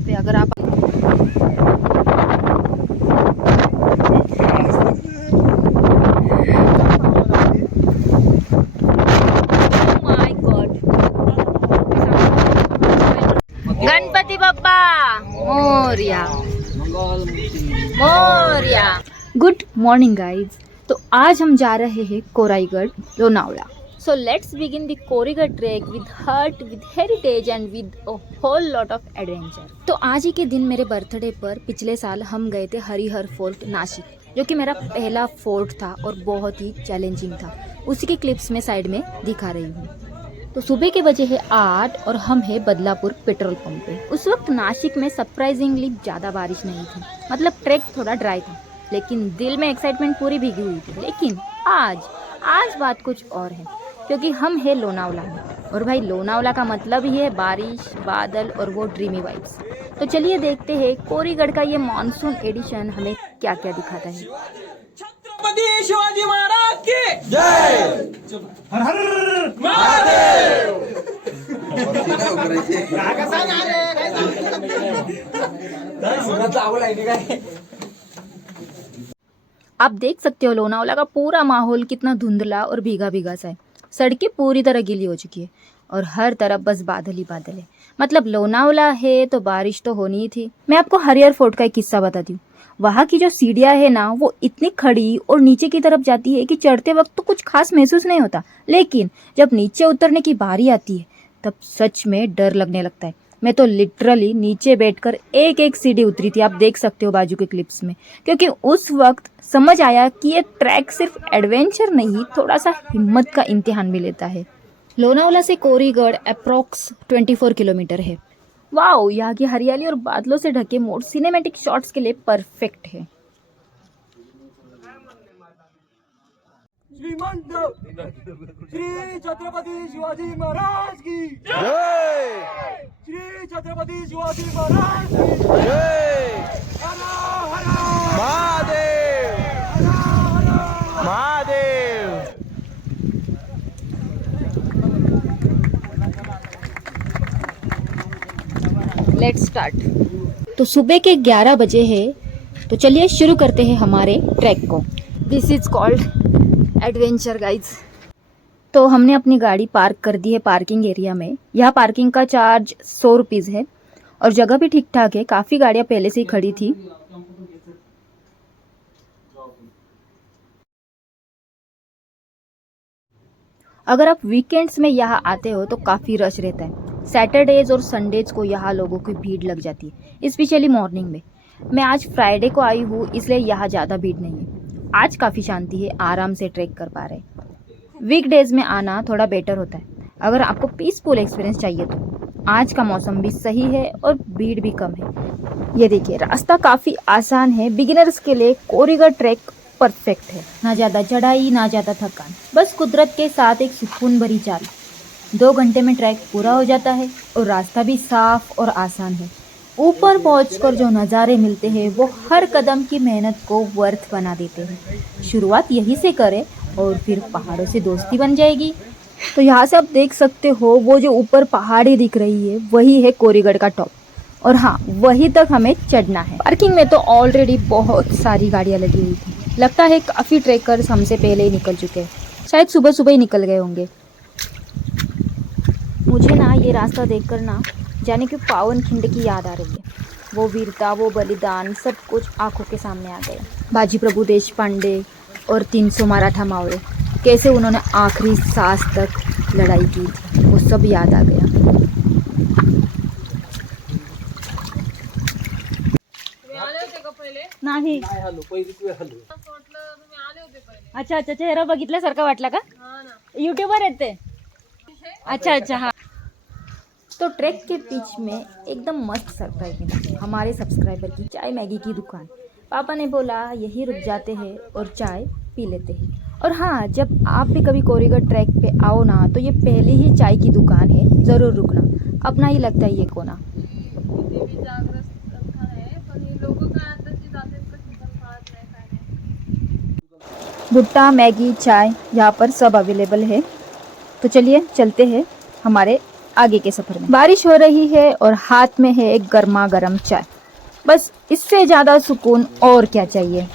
पे अगर आप my God, Ganpati Bappa Morya Morya. Good morning guys. तो आज हम जा रहे हैं कोराईगढ़ Lonavala. So let's begin the कोरीगढ़ trek with heart, with heritage and with a whole lot of adventure। तो आज ही के दिन मेरे बर्थडे पर पिछले साल हम गए थे हरिहर फोर्ट नासिक, जो कि मेरा पहला फोर्ट था और बहुत ही चैलेंजिंग था। उसी के क्लिप्स में साइड में दिखा रही हूँ। तो सुबह के बजे है 8 और हम है बदलापुर पेट्रोल पंप पे। उस वक्त नासिक में सरप्राइजिंगली ज़्यादा बारिश नहीं थी, मतलब ट्रैक थोड़ा ड्राई था, लेकिन दिल में एक्साइटमेंट पूरी भीगी हुई थी। लेकिन आज बात कुछ और है, क्योंकि हम है लोनावला में, और भाई लोनावला का मतलब ही है बारिश, बादल और वो ड्रीमी वाइब्स। तो चलिए देखते हैं कोरीगढ़ का ये मानसून एडिशन हमें क्या क्या दिखाता है। छत्रपति शिवाजी महाराज की जय। हर हर महादेव। आप देख सकते हो लोनावला का पूरा माहौल कितना धुंधला और भीगा भीगा सा है। सड़कें पूरी तरह गीली हो चुकी है और हर तरफ बस बादल ही बादल है। मतलब लोनावला है तो बारिश तो होनी ही थी। मैं आपको हरिहर फोर्ट का एक किस्सा बताती हूँ। वहाँ की जो सीढ़ियाँ है ना, वो इतनी खड़ी और नीचे की तरफ जाती है कि चढ़ते वक्त तो कुछ खास महसूस नहीं होता, लेकिन जब नीचे उतरने की बारी आती है तब सच में डर लगने लगता है। मैं तो लिटरली नीचे बैठकर एक एक सीढ़ी उतरी थी, आप देख सकते हो बाजू के क्लिप्स में, क्योंकि उस वक्त समझ आया कि ये ट्रैक सिर्फ एडवेंचर नहीं, थोड़ा सा हिम्मत का इम्तिहान भी लेता है। लोनावला से कोरीगढ़ अप्रॉक्स 24 किलोमीटर है। वाओ, यहाँ की हरियाली और बादलों से ढके मोड़ सिनेमैटिक शॉट्स के लिए परफेक्ट है। श्रीमंत श्री छत्रपति शिवाजी महाराज की जय। श्री छत्रपति शिवाजी महाराज की जय। हर हर महादेव, हर हर महादेव। Let's start. तो सुबह के 11 बजे है, तो चलिए शुरू करते हैं हमारे ट्रैक को। This is called adventure guys. तो हमने अपनी गाड़ी पार्क कर दी है पार्किंग एरिया में। यहाँ पार्किंग का चार्ज 100 रुपीज़ है और जगह भी ठीक ठाक है, काफ़ी गाड़ियाँ पहले से ही खड़ी थी। अगर आप वीकेंड्स में यहाँ आते हो तो काफ़ी रश रहता है। सैटरडेज और संडेज को यहाँ लोगों की भीड़ लग जाती है, स्पेशली मॉर्निंग में। मैं आज फ्राइडे को आई हूँ, इसलिए यहाँ ज़्यादा भीड़ नहीं है। आज काफ़ी शांति है, आराम से ट्रैक कर पा रहे हैं। वीकडेज में आना थोड़ा बेटर होता है अगर आपको पीसफुल एक्सपीरियंस चाहिए तो। आज का मौसम भी सही है और भीड़ भी कम है। ये देखिए, रास्ता काफ़ी आसान है। बिगिनर्स के लिए कोरीगढ़ ट्रैक परफेक्ट है। ना ज़्यादा चढ़ाई, ना ज़्यादा थकान, बस कुदरत के साथ एक सुकून भरी चाल। 2 घंटे में ट्रैक पूरा हो जाता है और रास्ता भी साफ और आसान है। ऊपर पहुंचकर जो नज़ारे मिलते हैं वो हर कदम की मेहनत को वर्थ बना देते हैं। शुरुआत यहीं से करें और फिर पहाड़ों से दोस्ती बन जाएगी। तो यहाँ से आप देख सकते हो वो जो ऊपर पहाड़ी दिख रही है वही है कोरीगढ़ का टॉप, और हाँ, वहीं तक हमें चढ़ना है। पार्किंग में तो ऑलरेडी बहुत सारी गाड़ियाँ लगी हुई थी। लगता है काफ़ी ट्रेकर्स हमसे पहले ही निकल चुके हैं, शायद सुबह सुबह ही निकल गए होंगे। मुझे ना ये रास्ता देखकर ना जाने कि पावन खिंड की याद आ रही है। वो वीरता, वो बलिदान, सब कुछ आंखों के सामने आ गया। बाजी प्रभु देश पांडे और 300 मराठा मावड़े, कैसे उन्होंने आखिरी सांस तक लड़ाई की थी, वो सब याद आ गया। नाही, अच्छा अच्छा, चेहरा बघितल्यासारखा वाटला का? यूट्यूबर आहेत ते? अच्छा अच्छा, हाँ। तो ट्रैक के बीच में एकदम मस्त सरप्राइज मिला, हमारे सब्सक्राइबर की चाय मैगी की दुकान। पापा ने बोला यही रुक जाते हैं और चाय पी लेते हैं। और हाँ, जब आप भी कभी कोरीगढ़ ट्रैक पे आओ ना, तो ये पहली ही चाय की दुकान है, ज़रूर रुकना, अपना ही लगता है ये कोना। भुट्टा, मैगी, चाय यहाँ पर सब अवेलेबल है। तो चलिए चलते हैं हमारे आगे के सफर में। बारिश हो रही है और हाथ में है एक गर्मा गर्म चाय। बस इससे ज्यादा सुकून और क्या चाहिए।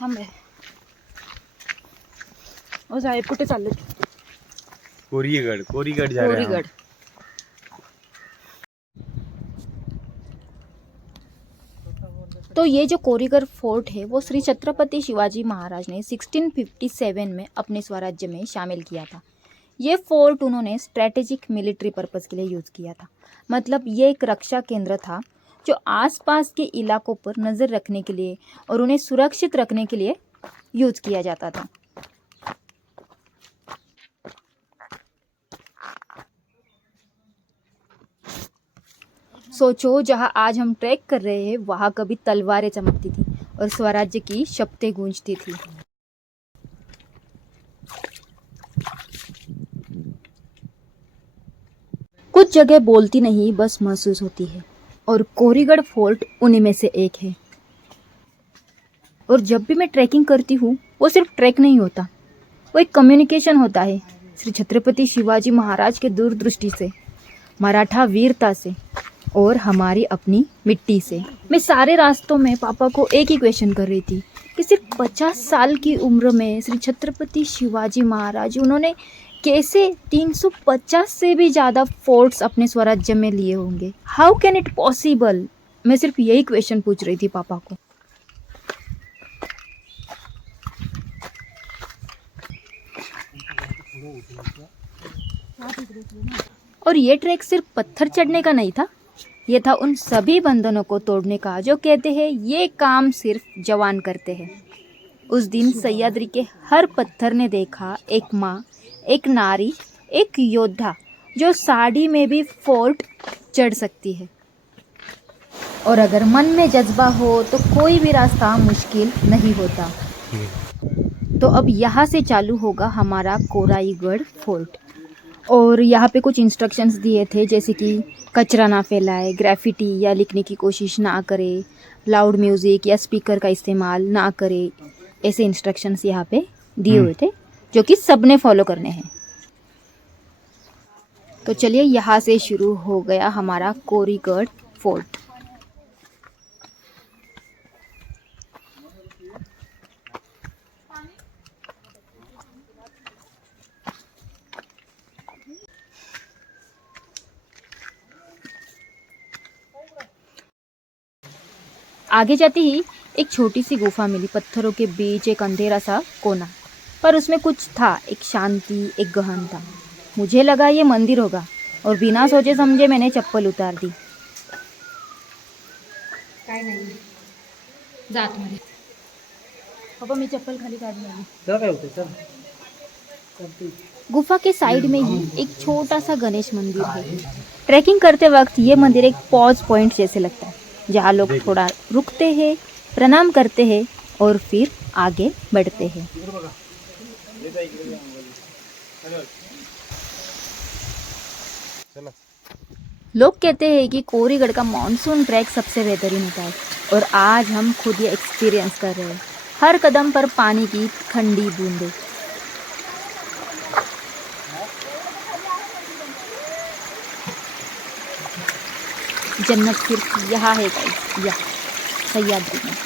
थांबे ओ साहेब कुठे चालले? कोरीगढ़ जा रहे हैं हम। कोरीगढ़। तो ये जो कोरीगढ़ फोर्ट है वो श्री छत्रपति शिवाजी महाराज ने 1657 में अपने स्वराज्य में शामिल किया था। ये फोर्ट उन्होंने स्ट्रेटेजिक मिलिट्री पर्पस के लिए यूज़ किया था। मतलब ये एक रक्षा केंद्र था जो आसपास के इलाकों पर नज़र रखने के लिए और उन्हें सुरक्षित रखने के लिए यूज़ किया जाता था। सोचो जहाँ आज हम ट्रैक कर रहे हैं वहाँ कभी तलवारें चमकती थी और स्वराज्य की शब्दें गूंजती थी। कुछ जगह बोलती नहीं बस महसूस होती है और कोरीगढ़ फोर्ट उन्हीं में से एक है। और जब भी मैं ट्रैकिंग करती हूँ वो सिर्फ ट्रैक नहीं होता, वो एक कम्युनिकेशन होता है श्री छत्रपति शिवाजी महाराज के दूरदृष्टि से, मराठा वीरता से और हमारी अपनी मिट्टी से। मैं सारे रास्तों में पापा को एक ही क्वेश्चन कर रही थी कि सिर्फ 50 साल की उम्र में श्री छत्रपति शिवाजी महाराज उन्होंने कैसे 350 से भी ज़्यादा फोर्ट्स अपने स्वराज्य में लिए होंगे। How can it possible? मैं सिर्फ यही क्वेश्चन पूछ रही थी पापा को। और ये ट्रैक सिर्फ पत्थर चढ़ने का नहीं था, ये था उन सभी बंधनों को तोड़ने का जो कहते हैं ये काम सिर्फ जवान करते हैं। उस दिन सह्याद्री के हर पत्थर ने देखा एक माँ, एक नारी, एक योद्धा जो साड़ी में भी फोर्ट चढ़ सकती है। और अगर मन में जज्बा हो तो कोई भी रास्ता मुश्किल नहीं होता। तो अब यहाँ से चालू होगा हमारा कोराईगढ़ फोर्ट। और यहाँ पे कुछ इंस्ट्रक्शंस दिए थे जैसे कि कचरा ना फैलाए, ग्रेफिटी या लिखने की कोशिश ना करे, लाउड म्यूज़िक या स्पीकर का इस्तेमाल ना करे। ऐसे इंस्ट्रक्शंस यहाँ पे दिए हुए थे जो कि सबने फॉलो करने हैं। तो चलिए यहाँ से शुरू हो गया हमारा कोरीगढ़ फोर्ट। आगे जाते ही एक छोटी सी गुफा मिली, पत्थरों के बीच एक अंधेरा सा कोना, पर उसमें कुछ था, एक शांति, एक गहन था। मुझे लगा ये मंदिर होगा और बिना सोचे समझे मैंने चप्पल उतार दी। काय नाही जात मध्ये पापा मी चप्पल खाली काढून आली। चल काय होते चल। गुफा के साइड में ही एक छोटा सा गणेश मंदिर है। ट्रैकिंग करते वक्त ये मंदिर एक पॉज पॉइंट जैसे लगता है जहाँ लोग थोड़ा रुकते हैं, प्रणाम करते हैं और फिर आगे बढ़ते हैं। लोग कहते हैं कि कोरीगढ़ का मॉनसून ट्रैक सबसे बेहतरीन होता है और आज हम खुद ये एक्सपीरियंस कर रहे हैं। हर कदम पर पानी की ठंडी बूंदें। जन्नत सिर्फ यहाँ है गाइस, यहाँ सह्याद्री में।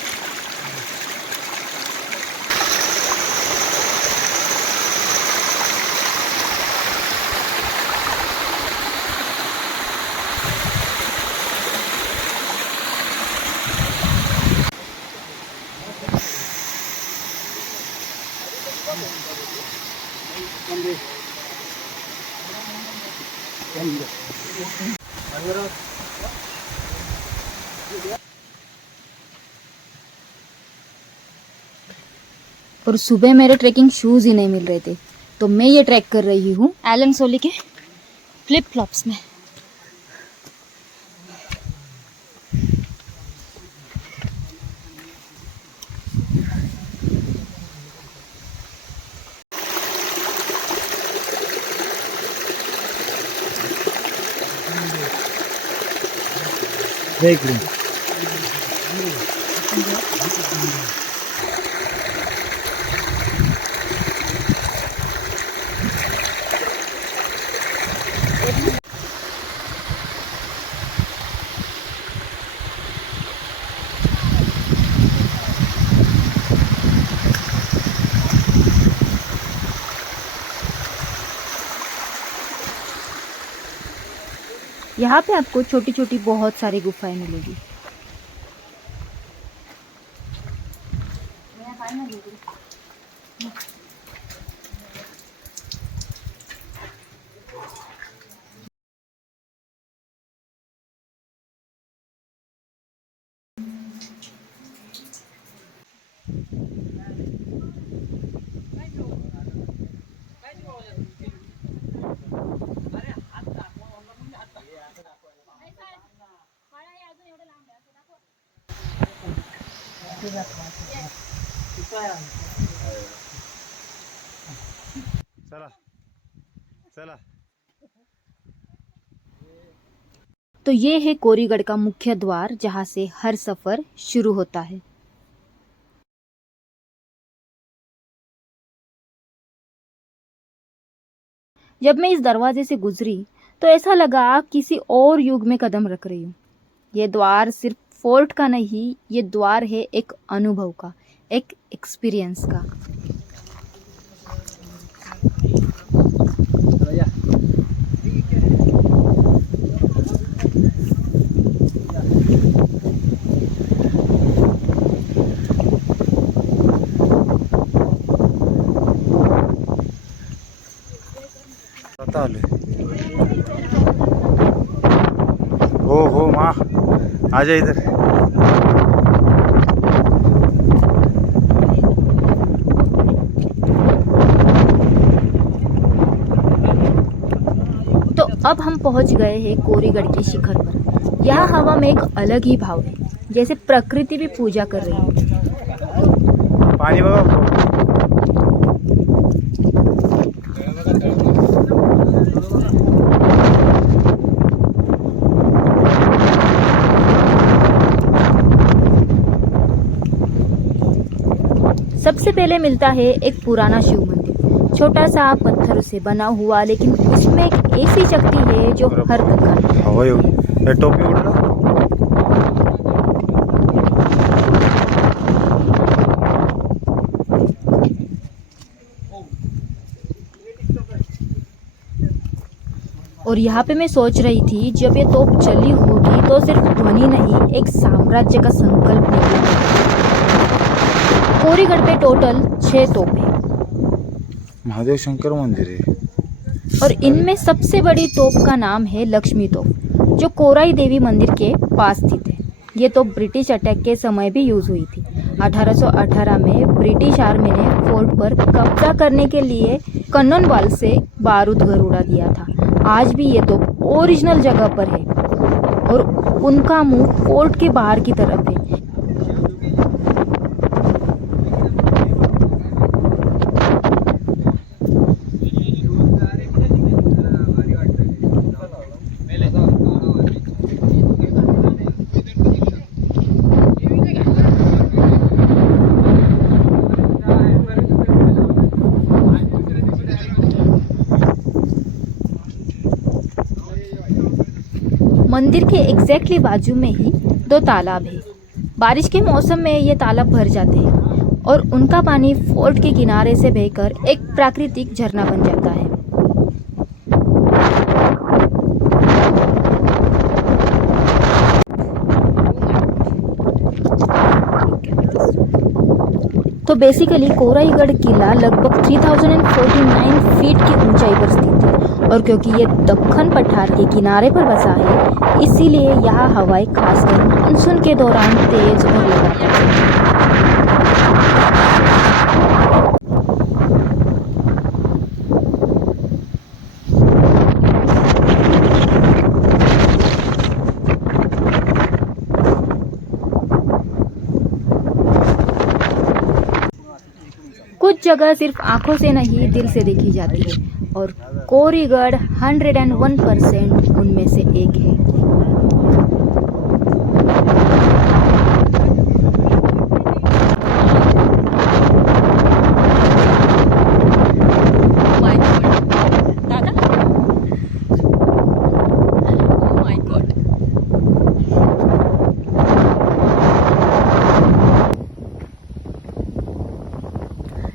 और सुबह मेरे ट्रैकिंग शूज़ ही नहीं मिल रहे थे, तो मैं ये ट्रैक कर रही हूँ एलन सोली के फ्लिप फ्लॉप्स में। देख लो। यहाँ पे आपको छोटी छोटी बहुत सारी गुफाएं मिलेगी। चला चला। तो ये है कोरीगढ़ का मुख्य द्वार, जहाँ से हर सफर शुरू होता है। जब मैं इस दरवाजे से गुजरी तो ऐसा लगा किसी और युग में कदम रख रही हूँ। ये द्वार सिर्फ फोर्ट का नहीं, ये द्वार है एक अनुभव का, एक एक्सपीरियंस का। हो माँ, आजा इधर। तो अब हम पहुंच गए हैं कोरीगढ़ के शिखर पर। यहाँ हवा में एक अलग ही भाव है, जैसे प्रकृति भी पूजा कर रही है। पानी बघा। सबसे पहले मिलता है एक पुराना शिव मंदिर, छोटा सा पत्थर से बना हुआ, लेकिन उसमें एक ऐसी शक्ति है जो हर तक हवा होगी। टोपी उड़ रहा। और यहाँ पे मैं सोच रही थी, जब ये तोप चली होगी तो सिर्फ ध्वनि नहीं, एक साम्राज्य का संकल्प निकला। कोरीगढ़ पे टोटल 6 तोप है। महादेव शंकर मंदिर है। और इनमें सबसे बड़ी तोप का नाम है लक्ष्मी तोप, जो कोराई देवी मंदिर के पास स्थित है। ये तोप ब्रिटिश अटैक के समय भी यूज हुई थी। 1818 में ब्रिटिश आर्मी ने फोर्ट पर कब्जा करने के लिए कन्नौनवाल से बारूद घर उड़ा दिया था। आज भी ये तोप ओरिजिनल जगह पर है और उनका मुंह फोर्ट के बाहर की तरफ है। मंदिर के एग्जैक्टली बाजू में ही 2 तालाब है। बारिश के मौसम में ये तालाब भर जाते हैं और उनका पानी फोर्ट के किनारे से बहकर एक प्राकृतिक झरना बन जाता है। तो बेसिकली कोराईगढ़ किला लगभग 3049 फीट की ऊंचाई पर स्थित है, और क्योंकि ये दक्कन पठार के किनारे पर बसा है, इसीलिए यहाँ हवाएं खासकर मानसून के दौरान तेज और लगातार कुछ जगह सिर्फ आंखों से नहीं, दिल से देखी जाती है, और कोरीगढ़ 101% उनमें से एक है।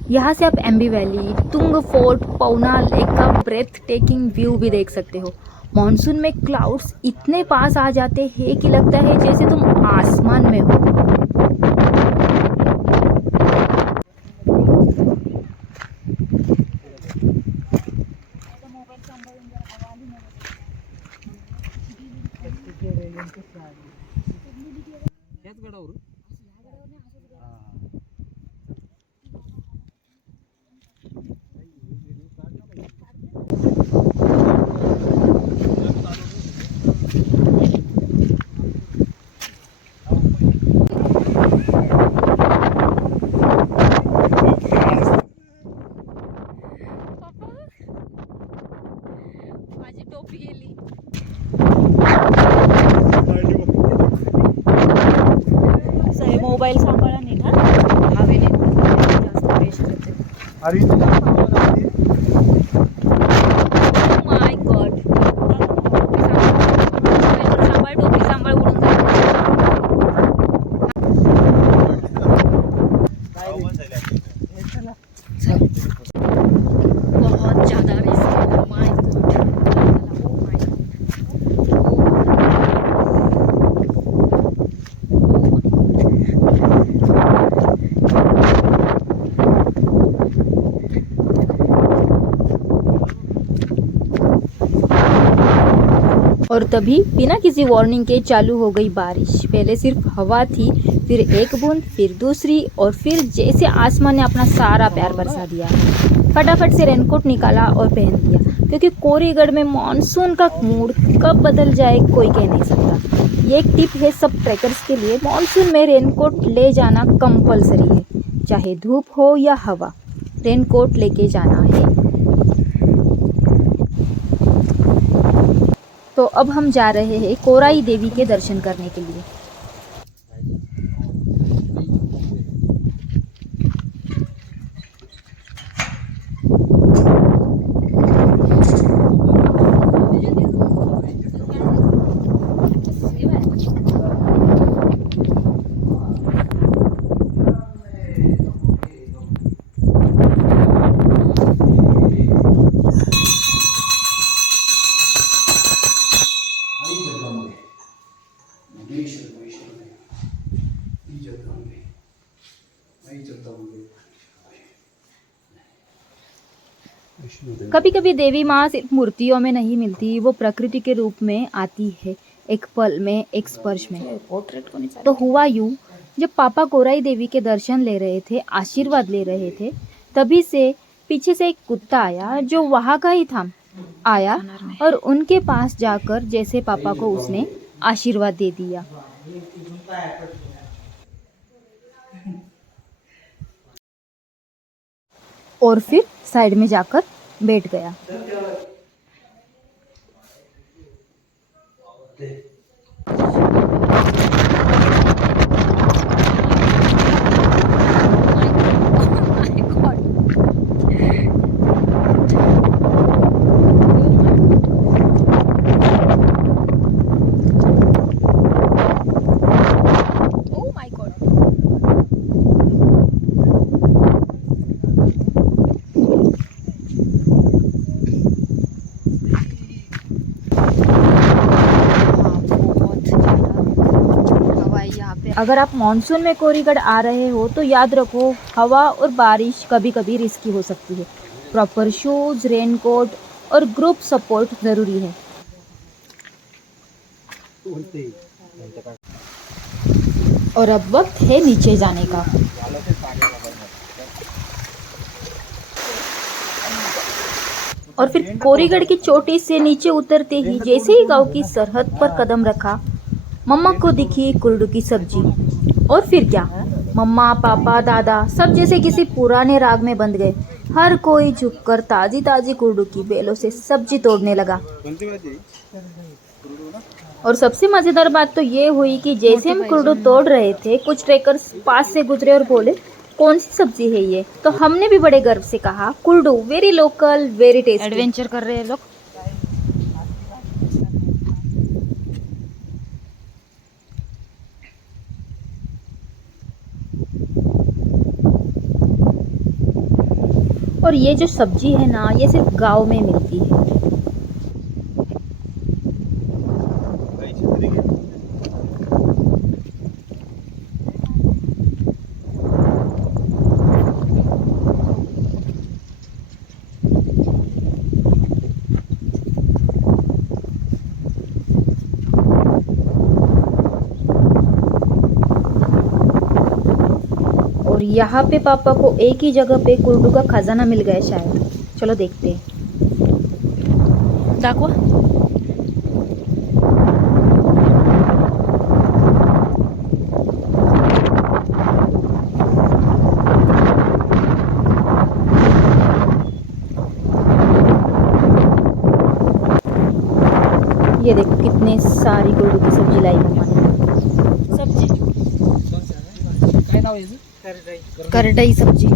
यहाँ से आप एम्बी वैली, तुंग फोर्ट, पौना लेक का ब्रेथ टेकिंग व्यू भी देख सकते हो। मॉनसून में क्लाउड्स इतने पास आ जाते हैं कि लगता है जैसे तुम आसमान में हो। माझी टोपी गेली. मोबाईल सांभाळा नीट हा. हवेने जास्त प्रेशर येते. अरे माय गॉड. सांभाळ टोपी सांभाळ उडून बहुत ज्यादा रिस्क है. माय और तभी बिना किसी वार्निंग के चालू हो गई बारिश. पहले सिर्फ हवा थी, फिर एक बूंद, फिर दूसरी, और फिर जैसे आसमान ने अपना सारा प्यार बरसा दिया. फटाफट से रेनकोट निकाला और पहन दिया, क्योंकि कोरीगढ़ में मॉनसून का मूड कब बदल जाए कोई कह नहीं सकता. ये एक टिप है सब ट्रैकर्स के लिए. मॉनसून में रेनकोट ले जाना कंपलसरी है, चाहे धूप हो या हवा, रेनकोट लेके जाना है. तो अब हम जा रहे हैं कोराई देवी के दर्शन करने के लिए. कभी कभी देवी माँ सिर्फ मूर्तियों में नहीं मिलती, वो प्रकृति के रूप में आती है, एक पल में, एक स्पर्श में. तो हुआ यूं, जब पापा कोराई देवी के दर्शन ले रहे थे, आशीर्वाद ले रहे थे, तभी से पीछे से एक कुत्ता आया जो वहाँ का ही था. आया और उनके पास जाकर जैसे पापा को उसने आशीर्वाद दे दिया. और फिर साइड में जाकर बैठ गया. अगर आप मॉनसून में कोरीगढ़ आ रहे हो तो याद रखो, हवा और बारिश कभी कभी रिस्की हो सकती है. प्रॉपर शूज, रेनकोट और ग्रुप सपोर्ट ज़रूरी है. और अब वक्त है नीचे जाने का. और फिर कोरीगढ़ की चोटी से नीचे उतरते ही जैसे ही गांव की सरहद पर कदम रखा, मम्मा को दिखी कुरडू की सब्जी. और फिर क्या, मम्मा, पापा, दादा सब जैसे किसी पुराने राग में बंध गए. हर कोई झुककर ताजी ताजी कुरडू की बेलों से सब्जी तोड़ने लगा. और सबसे मजेदार बात तो ये हुई कि जैसे हम कुरडू तोड़ रहे थे, कुछ ट्रेकर्स पास से गुजरे और बोले, कौन सी सब्जी है ये? तो हमने भी बड़े गर्व से कहा, कुरडू, very local, very tasty. Adventure कर रहे हैं लोग. और ये जो सब्जी है ना, ये सिर्फ गांव में मिलती है. यहाँ पे पापा को एक ही जगह पे कुर्डू का खजाना मिल गया शायद। चलो देखते हैं। दाखवा। ये देखो कितने सारी कुर्डू की सब्जी लाई मम्मा ने। सब्जी काय नाव आहे याचं? करडई सब्जी।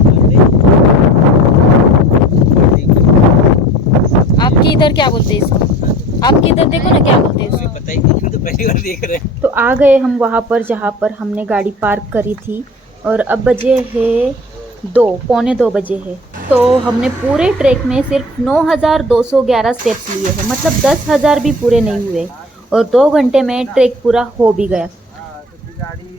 आपके इधर क्या बोलते हैं इसको? आपके इधर देखो ना क्या बोलते हैं इसको। पता ही नहीं, तो पहली बार देख रहे हैं। तो आ गए हम वहाँ पर जहाँ पर हमने गाड़ी पार्क करी थी और अब बजे है 2, पौने 2 बजे है। तो हमने पूरे ट्रैक में सिर्फ 9,211 स्टेप्स लिए हैं, मतलब 10,000 भी पूरे नहीं हुए और 2 घंटे में ट्रैक पूरा हो भी गया। गाड़ी